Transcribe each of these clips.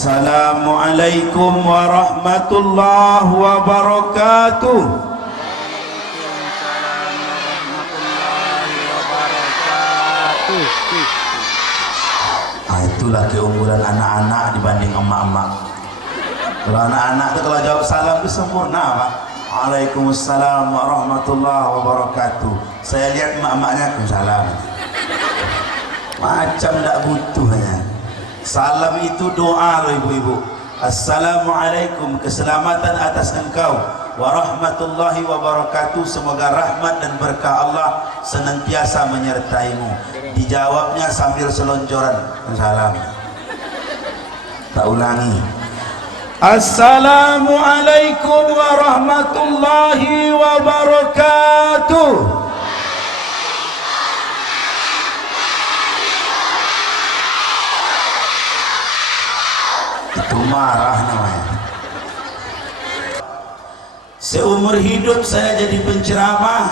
Assalamualaikum warahmatullahi wabarakatuh. Itulah keunggulan anak-anak dibanding emak-emak. Kalau anak-anak itu kalau jawab salam itu sempurna, Pak. Waalaikumsalam warahmatullahi wabarakatuh. Saya lihat emak-emaknya salam. Macam tak butuhnya. Salam itu doa loh ibu-ibu. Assalamualaikum, keselamatan atas engkau, warahmatullahi wabarakatuh, semoga rahmat dan berkah Allah senantiasa menyertaimu. Dijawabnya sambil selonjoran salam. Tak ulangi. Assalamualaikum warahmatullahi wabarakatuh. Itu marah namanya. Seumur hidup saya jadi penceramah.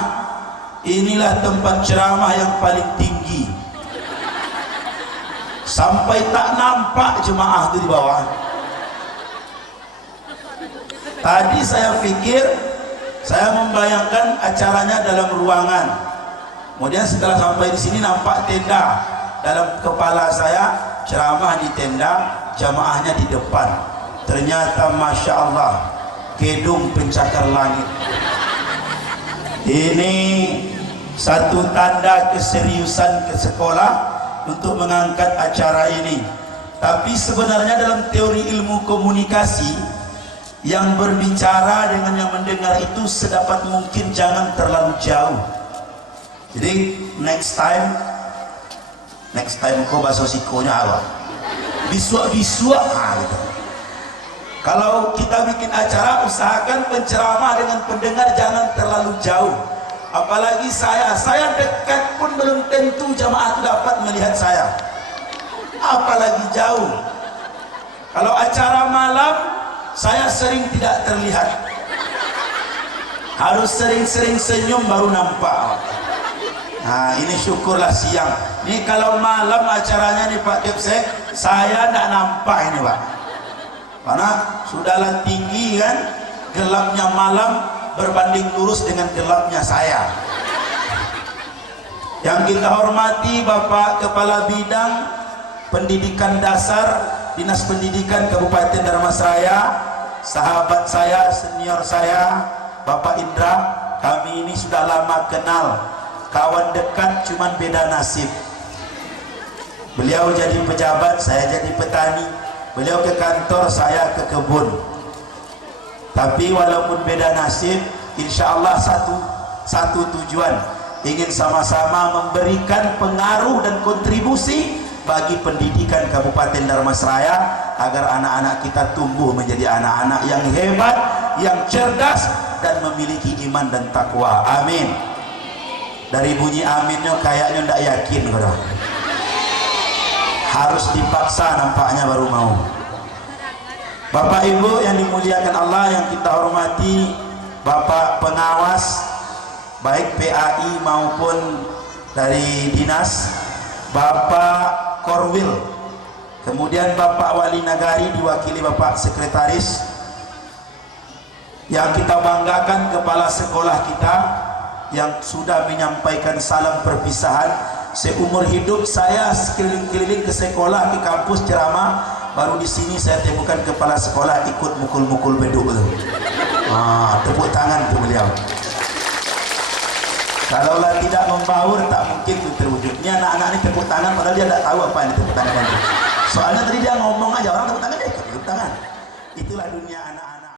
Inilah tempat ceramah yang paling tinggi. Sampai tak nampak jemaah itu di bawah. Tadi saya pikir, saya membayangkan acaranya dalam ruangan. Kemudian setelah sampai di sini nampak tenda. Dalam kepala saya ceramah di tenda, jamaahnya di depan. Ternyata Masya Allah, gedung pencakar langit. Ini satu tanda keseriusan ke sekolah untuk mengangkat acara ini. Tapi sebenarnya dalam teori ilmu komunikasi, yang berbicara dengan yang mendengar itu sedapat mungkin jangan terlalu jauh. Jadi next time kau bahasa sikonya apa? Biswa-biswa gitu. Kalau kita bikin acara, usahakan penceramah dengan pendengar jangan terlalu jauh. Apalagi saya dekat pun belum tentu jamaah itu dapat melihat saya, apalagi jauh. Kalau acara malam, saya sering tidak terlihat. Harus sering-sering senyum baru nampak. Nah ini syukurlah siang. Ini kalau malam acaranya nih Pak Kepsek, saya tidak nampak ini Pak. Karena sudahlah tinggi kan, gelapnya malam berbanding lurus dengan gelapnya saya. Yang kita hormati Bapak Kepala Bidang Pendidikan Dasar Dinas Pendidikan Kabupaten Dharmasraya, sahabat saya, senior saya, Bapak Indra. Kami ini sudah lama kenal, kawan dekat, cuman beda nasib. Beliau jadi pejabat, saya jadi petani. Beliau ke kantor, saya ke kebun. Tapi walaupun beda nasib, insya Allah satu tujuan, ingin sama-sama memberikan pengaruh dan kontribusi bagi pendidikan Kabupaten Dharmasraya, agar anak-anak kita tumbuh menjadi anak-anak yang hebat, yang cerdas, dan memiliki iman dan takwa. Amin. Dari bunyi aminnya kayaknya tidak yakin bro. Harus dipaksa nampaknya baru mau. Bapak Ibu yang dimuliakan Allah, yang kita hormati, Bapak pengawas baik PAI maupun dari dinas, Bapak Korwil, kemudian Bapak Wali Nagari diwakili Bapak Sekretaris. Yang kita banggakan kepala sekolah kita yang sudah menyampaikan salam perpisahan. Seumur hidup saya sekeliling-keliling ke sekolah, di kampus ceramah, baru di sini saya temukan kepala sekolah ikut mukul-mukul beduk itu. Tepuk tangan untuk beliau. Kalaulah tidak membaur, tak mungkin itu terwujudnya. Anak-anak ini tepuk tangan padahal dia tidak tahu apa yang tepuk tangan itu. Soalnya tadi dia ngomong aja, orang tepuk tangan, dia ikut tepuk tangan. Itulah dunia anak-anak.